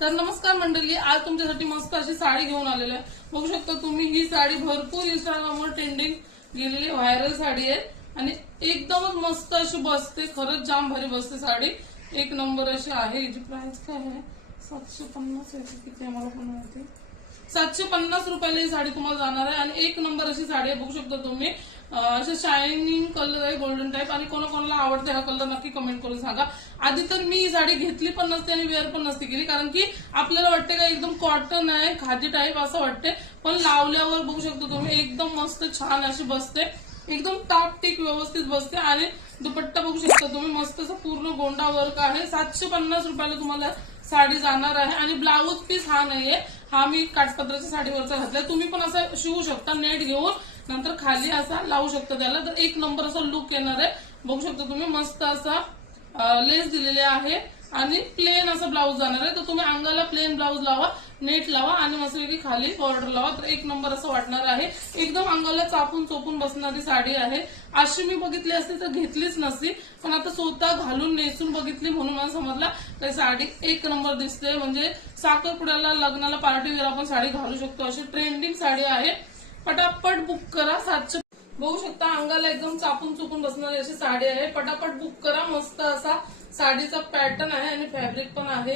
तर नमस्कार मंडळी, आज तुमच्यासाठी मस्त अशी साडी घेऊन आलेली आहे। बघू शकता तुम्ही, ही साडी भरपूर इंस्टाग्रामवर ट्रेंडिंग गेलेली व्हायरल साडी आहे आणि एकदमच मस्त अशी बसते। खरंच जाम भारी बसते साडी, एक नंबर अशी आहे। हिची प्राइस काय आहे? 750 आहे, किती आहे मला पण माहिती। 750 रुपयाला ही साडी तुम्हाला जाणार आहे आणि एक नंबर अशी साडी आहे। बघू शकता तुम्ही, असं शायनिंग कलर आहे, गोल्डन टाइप। आणि कोणाकोणाला आवडते हा कलर नक्की कमेंट करून सांगा। आधी तर मी ही साडी घेतली पण नसते आणि वेअर पण नसती केली, कारण की आपल्याला वाटते का एकदम कॉटन आहे, खादी टाइप असं वाटते, पण लावल्यावर बघू शकता तुम्ही एकदम मस्त छान अशी बसते, एकदम टाप टिक व्यवस्थित बसते। आणि दुपट्टा बघू शकता तुम्ही, मस्त असं पूर्ण गोंडा वर्क आहे। 750 रुपयाला तुम्हाला साडी जाणार आहे। आणि ब्लाऊज पीस हा नाहीये, हा मी काठपत्राच्या साडीवरचा घातलाय। तुम्ही पण असं शिवू शकता, नेट घेऊन नंतर खाली असा लावू शकता त्याला, तर एक नंबर असा लुक येणार आहे। बघू शकता तुम्ही, मस्त असा लेस दिलेले आहे आणि प्लेन असं ब्लाऊज जाणार आहे। तर तुम्ही अंगाला प्लेन ब्लाऊज लावा, नेट लावा आणि मस्तपैकी खाली बॉर्डर लावा, तर एक नंबर असं वाटणार आहे। एकदम अंगाला चापून चोपून बसणारी साडी आहे। अशी मी बघितली असती तर घेतलीच नसती, पण आता स्वतः घालून नेसून बघितली म्हणून मला समजला तर साडी एक नंबर दिसते। म्हणजे साखरपुड्याला, लग्नाला, पार्टीवेअर आपण साडी घालू शकतो, अशी ट्रेंडिंग साडी आहे। पटापट बुक करा। 700 बघू शकता, अंगाला एकदम चापून चुपून बसणारी अशी साडी आहे। पटापट बुक करा। मस्त असा साडीचा पॅटर्न आहे आणि फॅब्रिक पण आहे।